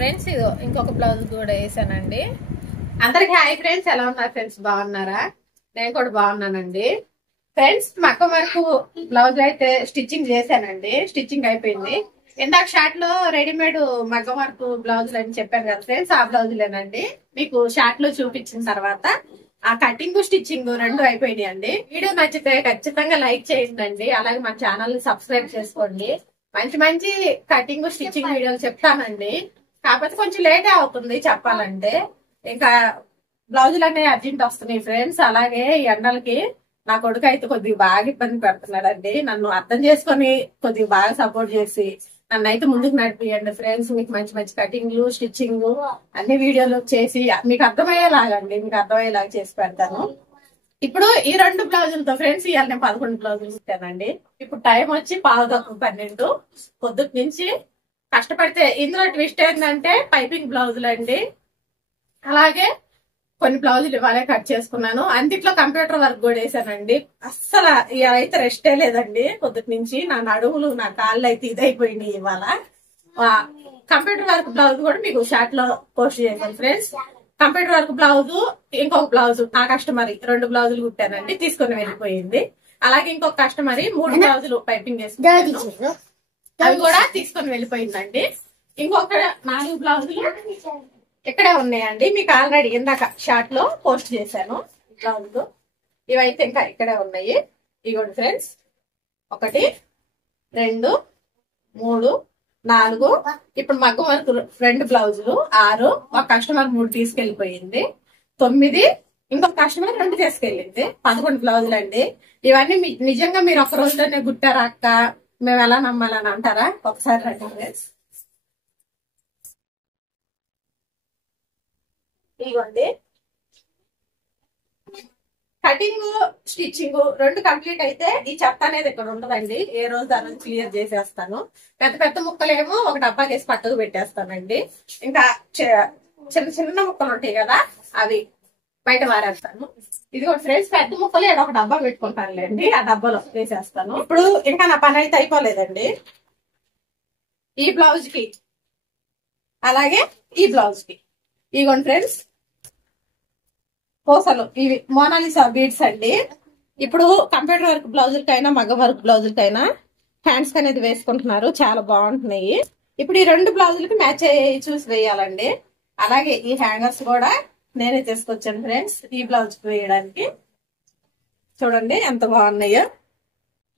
Friends ఇదో ఇంకొక blouse కూడా వేసానండి. అందరికి హాయ్ ఫ్రెండ్స్, ఎలా ఉన్నారు ఫ్రెండ్స్? బాగున్నారా? నేను కూడా బాగున్నానండి. ఫ్రెండ్స్ మక్క వరకు బ్లౌజ్ అయితే స్టిచ్చింగ్ చేశానండి. స్టిచ్చింగ్ అయిపోయింది. ఇందాక షార్ట్ లో రెడీమేడ్ మగ్గం వర్క్ బ్లౌజులు అని చెప్పాను కదా ఫ్రెండ్స్, ఆ బ్లౌజులేనండి. మీకు షార్ట్ లో చూపించిన తర్వాత ఆ కటింగ్ స్టిచ్చింగ్ రెండు అయిపోయినాయి అండి. వీడియో నచ్చితే ఖచ్చితంగా లైక్ చేయండి. అలాగే మన ఛానల్ ని సబ్స్క్రైబ్ చేసుకోండి. మంచి మంచి కటింగ్ స్టిచ్చింగ్ వీడియోలు చెప్తానండి. కాకపోతే కొంచెం లేటే అవుతుంది చెప్పాలంటే. ఇంకా బ్లౌజులు అనేవి అర్జెంట్ వస్తున్నాయి ఫ్రెండ్స్. అలాగే ఈ ఎండలకి నా కొడుకు అయితే కొద్దిగా బాగా ఇబ్బంది పెడుతున్నాడండి. నన్ను అర్థం చేసుకొని కొద్దిగా బాగా సపోర్ట్ చేసి నన్ను అయితే ముందుకు నడిపియండి ఫ్రెండ్స్. మీకు మంచి మంచి కటింగ్లు స్టిచ్చింగ్ అన్ని వీడియోలు చేసి మీకు అర్థమయ్యేలాగండి, మీకు అర్థమయ్యేలాగా చేసి పెడతాను. ఇప్పుడు ఈ రెండు బ్లౌజులతో ఫ్రెండ్స్ ఇవాళ నేను 11 బ్లౌజులు ఇస్తానండి. ఇప్పుడు టైం వచ్చి 11:12 పొద్దుటి నుంచి కష్టపడితే. ఇందులో ట్విస్ట్ ఏంటంటే పైపింగ్ బ్లౌజులు అండి. అలాగే కొన్ని బ్లౌజులు ఇవాళే కట్ చేసుకున్నాను. అంతిట్లో కంప్యూటర్ వర్క్ కూడా వేసానండి. అస్సలు ఇవాళ అయితే రెస్టే లేదండి. పొద్దుటి నుంచి నా నడుములు నా కాళ్ళు అయితే ఇదైపోయినాయి. ఇవాళ కంప్యూటర్ వర్క్ బ్లౌజ్ కూడా మీకు షార్ట్ లో పోస్ట్ చేశాను ఫ్రెండ్స్. కంప్యూటర్ వర్క్ బ్లౌజ్, ఇంకొక బ్లౌజ్ నా కస్టమర్ 2 బ్లౌజులు కుట్టానండి, తీసుకుని వెళ్ళిపోయింది. అలాగే ఇంకొక కస్టమర్ 3 బ్లౌజులు పైపింగ్ వేసుకున్నాను, అవి కూడా తీసుకొని వెళ్ళిపోయిందండి. ఇంకొక 4 బ్లౌజులు ఇక్కడే ఉన్నాయండి. మీకు ఆల్రెడీ ఇందాక షార్ట్ లో పోస్ట్ చేశాను బ్లౌజులు. ఇవైతే ఇంకా ఇక్కడే ఉన్నాయి. ఇగోండి ఫ్రెండ్స్, 1 2 3 4. ఇప్పుడు మగ్గం వరకు 2 బ్లౌజులు 6. ఒక కస్టమర్ 3 తీసుకెళ్లిపోయింది. 9. ఇంకొక కస్టమర్ 2 తీసుకెళ్ళింది. 11 బ్లౌజులు అండి. ఇవన్నీ నిజంగా మీరు ఒక రోజులోనే గుట్టారా అక్క, మేము ఎలా నమ్మాలని అంటారా? ఒకసారి రండి ఫ్రెండ్స్. ఇదిగోండి, కటింగ్ స్టిచ్చింగ్ 2 కంప్లీట్ అయితే ఈ చెత్త అనేది ఇక్కడ ఉండదండి. ఏ రోజు దాన్ని క్లియర్ చేసేస్తాను. పెద్ద పెద్ద ముక్కలేమో ఒక డబ్బా వేసి పక్కకు పెట్టేస్తానండి. ఇంకా చిన్న చిన్న ముక్కలు ఉంటాయి కదా, అవి బయట వారేస్తాను. ఇదిగో ఫ్రెండ్స్, పెద్ద ముక్కలు ఏదో ఒక డబ్బా పెట్టుకుంటానులేండి, ఆ డబ్బాలో వేసేస్తాను. ఇప్పుడు ఇంకా నా పని అయితే అయిపోలేదండి. ఈ బ్లౌజ్ కి అలాగే ఈ బ్లౌజ్ కి ఇదిగోండి ఫ్రెండ్స్, పూసలు ఇవి మోనాలిసా బీడ్స్ అండి. ఇప్పుడు కంప్యూటర్ వర్క్ బ్లౌజులకైనా మగ్గం వర్క్ బ్లౌజులకైనా హ్యాండ్స్ అనేది వేసుకుంటున్నారు, చాలా బాగుంటున్నాయి. ఇప్పుడు ఈ 2 బ్లౌజులకి మ్యాచ్ అయ్యి చూసి వేయాలండి. అలాగే ఈ హ్యాంగర్స్ కూడా నేనే తీసుకొచ్చాను ఫ్రెండ్స్ ఈ బ్లౌజ్ కి వేయడానికి. చూడండి ఎంత బాగున్నాయో,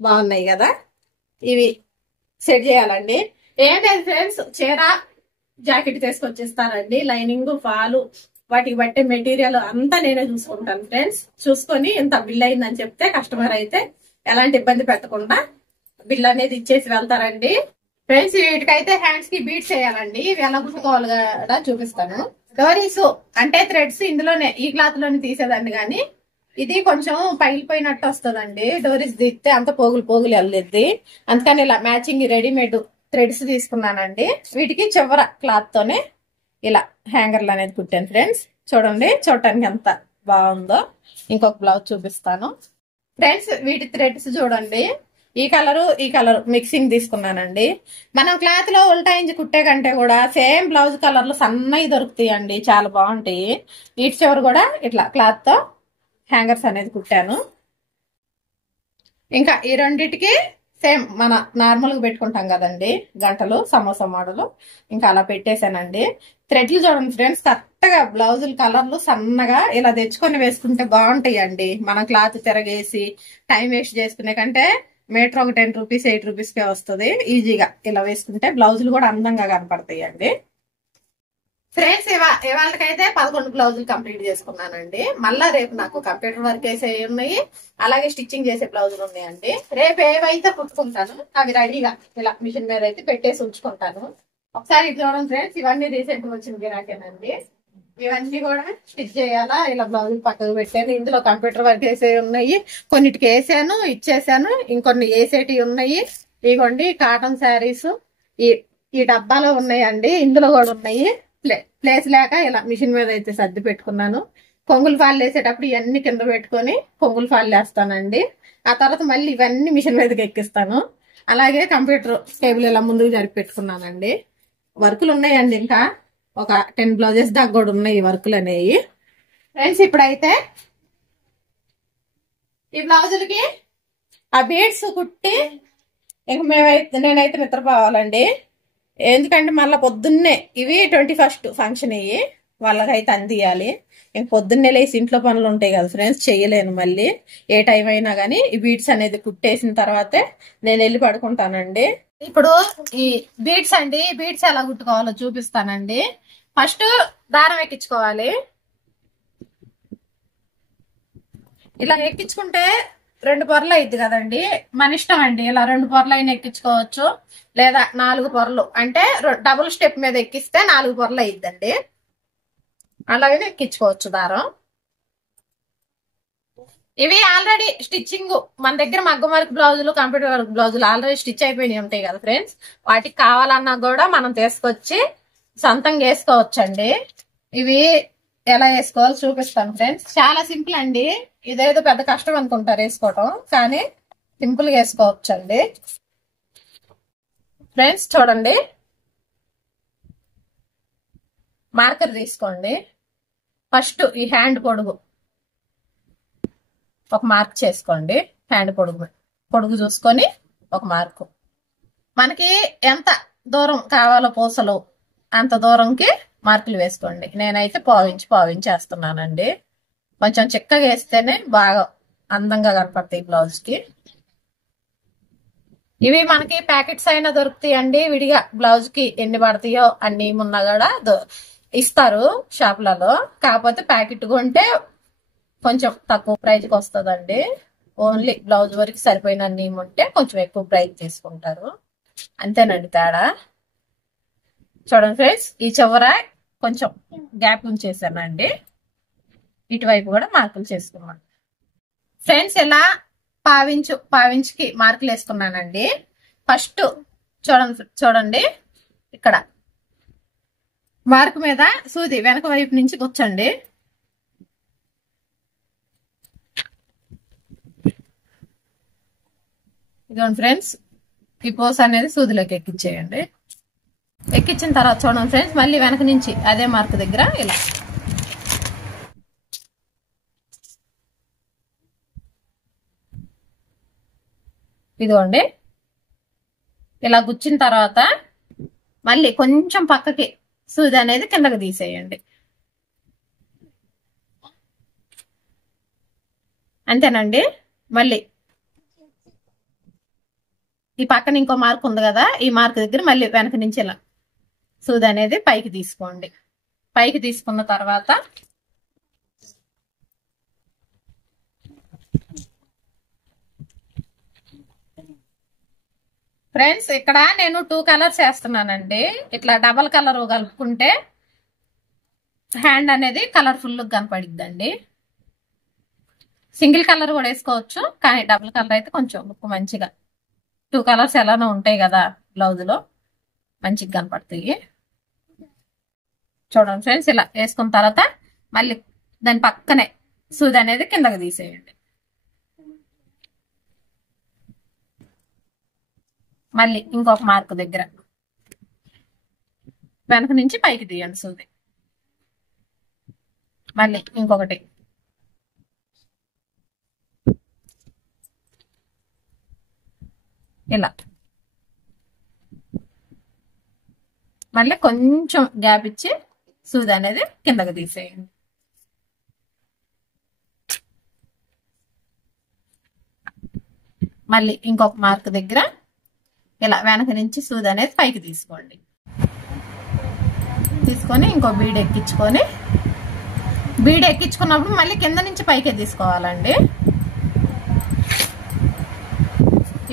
బాగున్నాయి కదా. ఇవి సెట్ చేయాలండి. ఏం లేదు ఫ్రెండ్స్, చీర జాకెట్ తీసుకొచ్చేస్తానండి. లైనింగ్ ఫాలు వాటికి బట్టే మెటీరియల్ అంతా నేనే చూసుకుంటాను ఫ్రెండ్స్. చూసుకొని ఇంత బిల్ అయిందని చెప్తే కస్టమర్ అయితే ఎలాంటి ఇబ్బంది పెట్టకుండా బిల్ అనేది ఇచ్చేసి వెళ్తారండి. ఫ్రెండ్స్ వీటికైతే హ్యాండ్స్ కి బీట్స్ వేయాలండి. ఇవి ఎలా కుట్టుకోవాలి కూడా చూపిస్తాను. డోరీస్ అంటే థ్రెడ్స్ ఇందులోనే ఈ క్లాత్ లోనే తీసేదండి, కానీ ఇది కొంచెం పగిలిపోయినట్టు వస్తుందండి. డోరీస్ తీస్తే అంత పోగులు పోగులు వెళ్ళేది. అందుకని ఇలా మ్యాచింగ్ రెడీమేడ్ థ్రెడ్స్ తీసుకున్నానండి. వీటికి చివర క్లాత్ తోనే ఇలా హ్యాంగర్లు అనేది కుట్టాను ఫ్రెండ్స్. చూడండి చూడటానికి ఎంత బాగుందో. ఇంకొక బ్లౌజ్ చూపిస్తాను ఫ్రెండ్స్. వీటి థ్రెడ్స్ చూడండి, ఈ కలరు ఈ కలర్ మిక్సింగ్ తీసుకున్నానండి. మనం క్లాత్ లో ఉల్టాయించి కుట్టే కంటే కూడా సేమ్ బ్లౌజ్ కలర్లు సన్నవి దొరుకుతాయండి, చాలా బాగుంటాయి. వీటి చివరు కూడా ఇట్లా క్లాత్ తో హ్యాంగర్స్ అనేది కుట్టాను. ఇంకా ఈ రెండిటికి సేమ్ మన నార్మల్ గా పెట్టుకుంటాం కదండి గంటలు, సమోసా మోడలు, ఇంకా అలా పెట్టేశానండి. థ్రెడ్లు చూడండి ఫ్రెండ్స్, కరెక్ట్ గా బ్లౌజుల కలర్లు సన్నగా ఇలా తెచ్చుకొని వేసుకుంటే బాగుంటాయండి. మనం క్లాత్ తిరగేసి టైం వేస్ట్ చేసుకునే కంటే మీటర్ ఒక 10 రూపీస్ 8 రూపీస్ కే వస్తుంది. ఈజీగా ఇలా వేసుకుంటే బ్లౌజులు కూడా అందంగా కనపడతాయి అండి. ఫ్రెండ్స్ ఇవాళకైతే 11 బ్లౌజులు కంప్లీట్ చేసుకున్నానండి. మళ్ళా రేపు నాకు కంప్యూటర్ వర్క్ వేసే ఉన్నాయి, అలాగే స్టిచ్చింగ్ చేసే బ్లౌజులు ఉన్నాయండి. రేపు ఏవైతే కుట్టుకుంటాను అవి రెడీగా ఇలా మిషన్ మీద అయితే పెట్టేసి ఉంచుకుంటాను. ఒకసారి చూడండి ఫ్రెండ్స్, ఇవన్నీ రీసెంట్ వచ్చిన గిరాకేనండి. ఇవన్నీ కూడా స్టిచ్ చేయాలా, ఇలా బ్లౌజులు పక్కకు పెట్టాను. ఇందులో కంప్యూటర్ వర్క్ వేసే ఉన్నాయి, కొన్నిటికి వేసాను ఇచ్చేసాను, ఇంకొన్ని వేసేటివి ఉన్నాయి. ఇగోండి కాటన్ శారీస్ ఈ డబ్బాలో ఉన్నాయండి, ఇందులో కూడా ఉన్నాయి. ప్లేస్ లేక ఇలా మిషన్ మీద అయితే సర్ది పెట్టుకున్నాను. కొంగులు ఫాల్ వేసేటప్పుడు ఇవన్నీ కింద పెట్టుకొని కొంగులు ఫాల్ వేస్తానండి. ఆ తర్వాత మళ్ళీ ఇవన్నీ మిషన్ మీదకి ఎక్కిస్తాను. అలాగే కంప్యూటర్ టేబుల్ ఇలా ముందుకు జరిపి పెట్టుకున్నానండి. వర్కులు ఉన్నాయండి ఇంకా ఒక 10 బ్లౌజెస్ దాకా కూడా ఉన్నాయి ఈ వర్క్లు అనేవి. ఫ్రెండ్స్ ఇప్పుడైతే ఈ బ్లౌజులకి ఆ బీడ్స్ కుట్టి ఇంక నేనైతే నిద్రపోవాలండి. ఎందుకంటే మళ్ళీ పొద్దున్నే ఇవి 21st ఫంక్షన్ ఇవి వాళ్ళకైతే అందియాలి. ఇంక పొద్దున్నే లేసి ఇంట్లో పనులు ఉంటాయి కదా ఫ్రెండ్స్, చెయ్యలేను మళ్ళీ ఏ టైం అయినా కానీ. ఈ బీడ్స్ అనేది కుట్టేసిన తర్వాతే నేను వెళ్ళి పడుకుంటానండి. ఇప్పుడు ఈ బీడ్స్ అండి, బీడ్స్ ఎలా కుట్టుకోవాలో చూపిస్తానండి. ఫస్ట్ దారం ఎక్కించుకోవాలి. ఇలా ఎక్కించుకుంటే 2 పొరలు అయింది కదండి, మన ఇష్టం అండి. ఇలా 2 పొరలు అయినా ఎక్కించుకోవచ్చు, లేదా 4 పొరలు అంటే డబుల్ స్టెప్ మీద ఎక్కిస్తే 4 పొరలు అయ్యిద్దండి. అలాగే ఎక్కించుకోవచ్చు దారం. ఇవి ఆల్రెడీ స్టిచ్చింగ్ మన దగ్గర మగ్గం వర్క్ బ్లౌజులు, కంప్యూటర్ వర్క్ బ్లౌజులు ఆల్రెడీ స్టిచ్ అయిపోయినాయి ఉంటాయి కదా ఫ్రెండ్స్. వాటికి కావాలన్నా కూడా మనం తీసుకొచ్చి సొంతంగా వేసుకోవచ్చండి. ఇవి ఎలా వేసుకోవాలో చూపిస్తాను ఫ్రెండ్స్. చాలా సింపుల్ అండి. ఇదేదో పెద్ద కష్టం అనుకుంటారు వేసుకోవటం, కానీ సింపుల్ గా వేసుకోవచ్చండి. ఫ్రెండ్స్ చూడండి, మార్కర్ తీసుకోండి. ఫస్ట్ ఈ హ్యాండ్ పొడుగు ఒక మార్క్ చేసుకోండి. హ్యాండ్ పొడుగు చూసుకొని ఒక మార్కు. మనకి ఎంత దూరం కావాలో పూసలు అంత దూరంకి మార్కులు వేసుకోండి. నేనైతే పావించి వేస్తున్నానండి. కొంచెం చిక్కగా వేస్తేనే బాగా అందంగా కనపడతాయి బ్లౌజ్ కి. ఇవి మనకి ప్యాకెట్స్ అయినా దొరుకుతాయండి. విడిగా బ్లౌజ్ కి ఎన్ని పడతాయో అన్ని ఉన్నా కూడా ఇస్తారు షాపులలో. కాకపోతే ప్యాకెట్ కొంటే కొంచెం తక్కువ ప్రైజ్ కి వస్తుందండి. ఓన్లీ బ్లౌజ్ వరకు సరిపోయిన నీమ్ ఉంటే కొంచెం ఎక్కువ ప్రైజ్ తీసుకుంటారు, అంతేనండి తేడా. చూడండి ఫ్రెండ్స్, ఈ చివర కొంచెం గ్యాప్ ఉంచేసానండి. ఇటువైపు కూడా మార్కులు చేసుకున్నాను ఫ్రెండ్స్. ఇలా పావించుకి మార్కులు వేసుకున్నానండి. ఫస్ట్ చూడండి ఇక్కడ మార్కు మీద సూది వెనక వైపు నుంచి కూర్చోండి. ఇదిగోండి ఫ్రెండ్స్, ఈ పోస్ అనేది సూదిలోకి ఎక్కించేయండి. ఎక్కించిన తర్వాత చూడండి ఫ్రెండ్స్, మళ్ళీ వెనక నుంచి అదే మార్క్ దగ్గర ఇలా ఇదిగోండి ఇలా గుచ్చిన తర్వాత మళ్ళీ కొంచెం పక్కకి సూది అనేది కిందకి తీసేయండి. అంతేనండి. మళ్ళీ ఈ పక్కన ఇంకో మార్క్ ఉంది కదా, ఈ మార్క్ దగ్గర మళ్ళీ వెనక నుంచి ఇలా సూది అనేది పైకి తీసుకోండి. పైకి తీసుకున్న తర్వాత ఫ్రెండ్స్ ఇక్కడ నేను 2 కలర్స్ వేస్తున్నానండి. ఇట్లా డబల్ కలర్ కలుపుకుంటే హ్యాండ్ అనేది కలర్ఫుల్ గా కనపడిద్దండి. సింగిల్ కలర్ కూడా వేసుకోవచ్చు, కానీ డబుల్ కలర్ అయితే కొంచెం లుక్ మంచిగా 2 కలర్స్ ఎలానో ఉంటాయి కదా బ్లౌజ్ లో, మంచిగా కనపడతాయి. చూడండి ఫ్రెండ్స్, ఇలా వేసుకున్న తర్వాత మళ్ళీ దాని పక్కనే సూది అనేది కిందకి తీసేయండి. మళ్ళీ ఇంకొక మార్క్ దగ్గర వెనక నుంచి పైకి తీయండి సూది. మళ్ళీ ఇంకొకటి ఇలా మళ్ళీ కొంచెం గ్యాప్ ఇచ్చి సూది అనేది కిందకి తీసేయండి. మళ్ళీ ఇంకొక మార్క్ దగ్గర ఇలా వెనక నుంచి సూది అనేది పైకి తీసుకోండి. తీసుకొని ఇంకో బీడ్ ఎక్కించుకొని, బీడ్ ఎక్కించుకున్నప్పుడు మళ్ళీ కింద నుంచి పైకే తీసుకోవాలండి.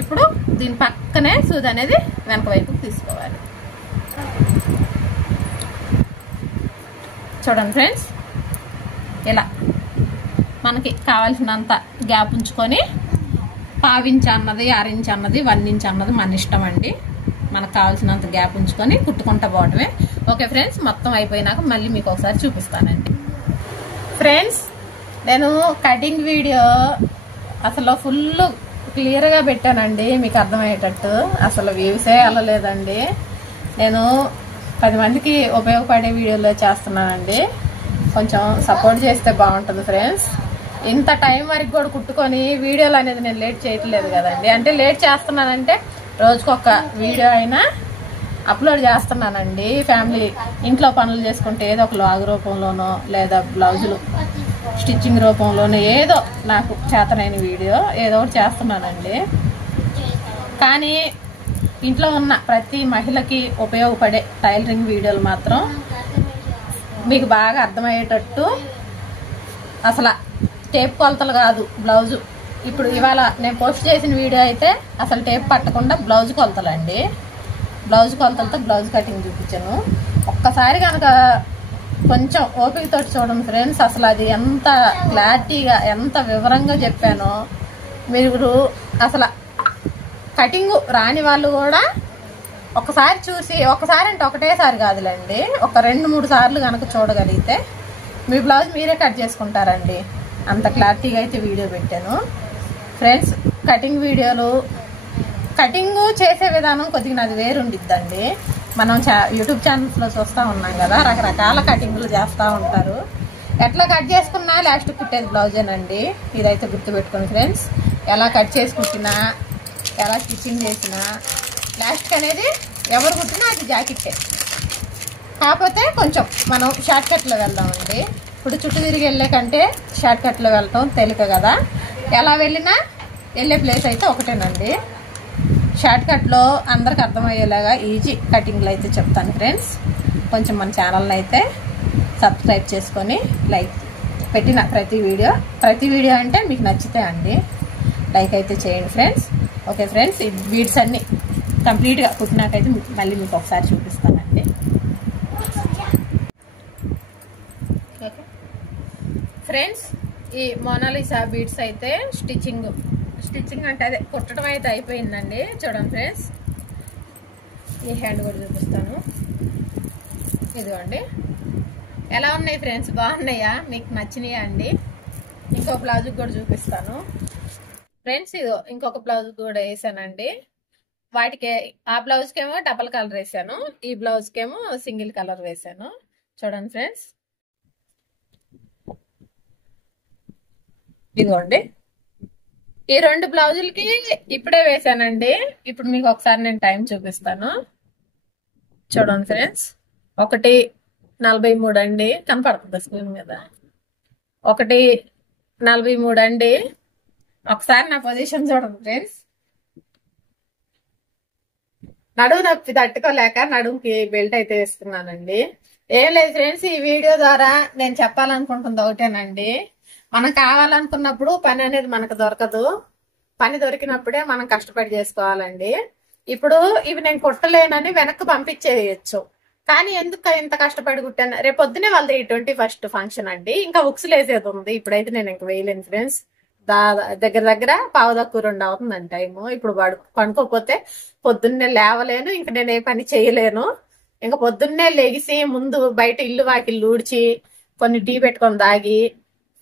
ఇప్పుడు దీని పక్కనే సూది అనేది వెనక వైపుకి తీసుకోవాలి. చూడండి ఫ్రెండ్స్, ఇలా మనకి కావాల్సినంత గ్యాప్ ఉంచుకొని 1/2 ఇంచ్ అన్నది, 6 ఇంచ్ అన్నది, 1 ఇంచ్ అన్నది మన ఇష్టం అండి. మనకు కావాల్సినంత గ్యాప్ ఉంచుకొని కుట్టుకుంటా పోవటమే. ఓకే ఫ్రెండ్స్, మొత్తం అయిపోయినాక మళ్ళీ మీకు ఒకసారి చూపిస్తానండి. ఫ్రెండ్స్, నేను కటింగ్ వీడియో అసలు ఫుల్ క్లియర్గా పెట్టానండి, మీకు అర్థమయ్యేటట్టు. అసలు వ్యూసే వెళ్ళలేదండి. నేను 10 మందికి ఉపయోగపడే వీడియోలో చేస్తున్నానండి. కొంచెం సపోర్ట్ చేస్తే బాగుంటుంది ఫ్రెండ్స్. ఇంత టైం వరకు కూడా కుట్టుకొని వీడియోలు అనేది నేను లేట్ చేయట్లేదు కదండి. అంటే లేట్ చేస్తున్నానంటే రోజుకొక వీడియో అయినా అప్లోడ్ చేస్తున్నానండి. ఫ్యామిలీ ఇంట్లో పనులు చేసుకుంటే ఏదో ఒక లాగ్ రూపంలోనో లేదా బ్లౌజులు స్టిచ్చింగ్ రూపంలోనో ఏదో నాకు చేతనైన వీడియో ఏదో ఒకటి చేస్తున్నానండి. కానీ ఇంట్లో ఉన్న ప్రతి మహిళకి ఉపయోగపడే టైలరింగ్ వీడియోలు మాత్రం మీకు బాగా అర్థమయ్యేటట్టు, అసలు టేప్ కొలతలు కాదు బ్లౌజు. ఇప్పుడు ఇవాళ నేను పోస్ట్ చేసిన వీడియో అయితే అసలు టేప్ పట్టకుండా బ్లౌజ్ కొలతలు అండి. బ్లౌజ్ కొలతలతో బ్లౌజ్ కటింగ్ చూపించాను. ఒక్కసారి కనుక కొంచెం ఓపికతో చూడండి ఫ్రెండ్స్, అసలు అది ఎంత క్లారిటీగా ఎంత వివరంగా చెప్పానో. మీరు అసలు కటింగ్ రాని వాళ్ళు కూడా ఒకసారి చూసి, ఒకసారి అంటే ఒకటేసారి కాదులేండి, ఒక 2-3 సార్లు కనుక చూడగలిగితే మీ బ్లౌజ్ మీరే కట్ చేసుకుంటారండి. అంత క్లారిటీగా అయితే వీడియో పెట్టాను ఫ్రెండ్స్. కటింగ్ వీడియోలు కటింగ్ చేసే విధానం కొద్దిగా నాది వేరుండిద్దండి. మనం యూట్యూబ్ ఛానల్స్లో చూస్తూ ఉన్నాం కదా, రకరకాల కటింగ్లు చేస్తూ ఉంటారు. ఎట్లా కట్ చేసుకున్నా లాస్ట్ కుట్టేది బ్లౌజేనండి. ఇదైతే గుర్తుపెట్టుకోండి ఫ్రెండ్స్. ఎలా కట్ చేసి కుట్టినా, ఎలా స్టిచ్చింగ్ చేసినా లాస్ట్కి అనేది ఎవరు కుట్టినా అది జాకెట్టే. కాకపోతే కొంచెం మనం షార్ట్ కట్లో వెళ్దామండి. ఇప్పుడు చుట్టూ తిరిగి వెళ్ళే కంటే షార్ట్ కట్లో వెళ్తాం తేలిక కదా. ఎలా వెళ్ళినా వెళ్ళే ప్లేస్ అయితే ఒకటేనండి. షార్ట్ కట్లో అందరికి అర్థమయ్యేలాగా ఈజీ కటింగ్లు అయితే చెప్తాను ఫ్రెండ్స్. కొంచెం మన ఛానల్ని అయితే సబ్స్క్రైబ్ చేసుకొని లైక్ పెట్టిన ప్రతి వీడియో అంటే మీకు నచ్చితే అండి లైక్ అయితే చేయండి ఫ్రెండ్స్. ఓకే ఫ్రెండ్స్, ఈ బీడ్స్ అన్ని కంప్లీట్గా కుట్టినాకైతే మళ్ళీ మీకు ఒకసారి చూపిస్తానండి. ఓకే ఫ్రెండ్స్, ఈ మోనాలిసా బీడ్స్ అయితే స్టిచ్చింగ్ అంటే అదే కుట్టడం అయితే అయిపోయిందండి. చూడండి ఫ్రెండ్స్, ఈ హ్యాండ్ కూడా చూపిస్తాను. ఇదిగోండి, ఎలా ఉన్నాయి ఫ్రెండ్స్, బాగున్నాయా, మీకు నచ్చినాయా అండి? ఇంకో బ్లౌజ్ కూడా చూపిస్తాను ఫ్రెండ్స్. ఇదో ఇంకొక బ్లౌజ్ కూడా వేసానండి. వాటికి ఆ బ్లౌజ్కి ఏమో డబల్ కలర్ వేసాను, ఈ బ్లౌజ్కి ఏమో సింగిల్ కలర్ వేసాను. చూడండి ఫ్రెండ్స్, ఇదిగోండి ఈ 2 బ్లౌజులకి ఇప్పుడే వేసానండి. ఇప్పుడు మీకు ఒకసారి నేను టైం చూపిస్తాను. చూడండి ఫ్రెండ్స్, 1:43 అండి, కనపడుతుంది స్క్రీన్ మీద. 1:43 అండి. ఒకసారి నా పొజిషన్ చూడండి ఫ్రెండ్స్. నడుము నొప్పి తట్టుకోలేక నడుముకి బెల్ట్ అయితే వేస్తున్నానండి. ఏం లేదు ఫ్రెండ్స్, ఈ వీడియో ద్వారా నేను చెప్పాలనుకుంటుంది ఒకటేనండి. మనం కావాలనుకున్నప్పుడు పని అనేది మనకు దొరకదు. పని దొరికినప్పుడే మనం కష్టపడి చేసుకోవాలండి. ఇప్పుడు ఇవి నేను కుట్టలేనని వెనక్కి పంపించేయచ్చు, కానీ ఎందుకు ఇంత కష్టపడి కుట్టాను? రేపు పొద్దునే వాళ్ళది 21st ఫంక్షన్ అండి. ఇంకా ఉక్సులు వేసేది ఉంది. ఇప్పుడైతే నేను ఇంక వేయలేను ఫ్రెండ్స్. దగ్గర 1:15-2 అవుతుందండి టైము. ఇప్పుడు పడుకోకపోతే పొద్దున్నే లేవలేను, ఇంక నేను ఏ పని చేయలేను. ఇంకా పొద్దున్నే లెగిసి ముందు బయట ఇల్లు వాకిళ్ళు ఊడ్చి కొన్ని టీ పెట్టుకొని దాగి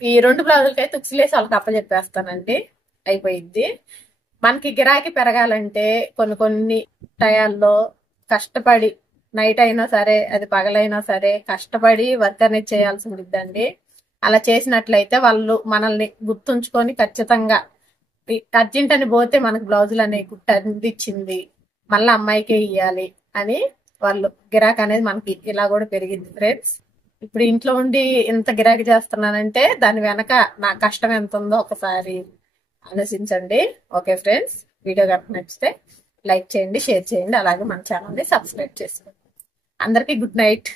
ఈ 2 బ్లౌజులకైతే ఉక్సులేసి వాళ్ళకి అప్పచెప్పేస్తానండి, అయిపోయింది. మనకి గిరాకీ పెరగాలంటే కొన్ని టయాల్లో కష్టపడి, నైట్ అయినా సరే అది పగలైనా సరే కష్టపడి వర్క్ అనేది చేయాల్సి ఉండిద్దండి. అలా చేసినట్లయితే వాళ్ళు మనల్ని గుర్తుంచుకొని ఖచ్చితంగా అర్జెంట్ అని పోతే మనకు బ్లౌజులు అనే గుట్ట అందించింది, మళ్ళీ అమ్మాయికే ఇయ్యాలి అని వాళ్ళు గిరాకీ అనేది మనకి ఇలా కూడా పెరిగింది ఫ్రెండ్స్. ఇప్పుడు ఇంట్లో ఉండి ఇంత గిరాకీ చేస్తున్నానంటే దాని వెనక నా కష్టం ఎంత ఉందో ఒకసారి ఆలోచించండి. ఓకే ఫ్రెండ్స్, వీడియో కనుక నచ్చితే లైక్ చేయండి, షేర్ చేయండి, అలాగే మన ఛానల్ని సబ్స్క్రైబ్ చేసుకోండి. అందరికీ గుడ్ నైట్.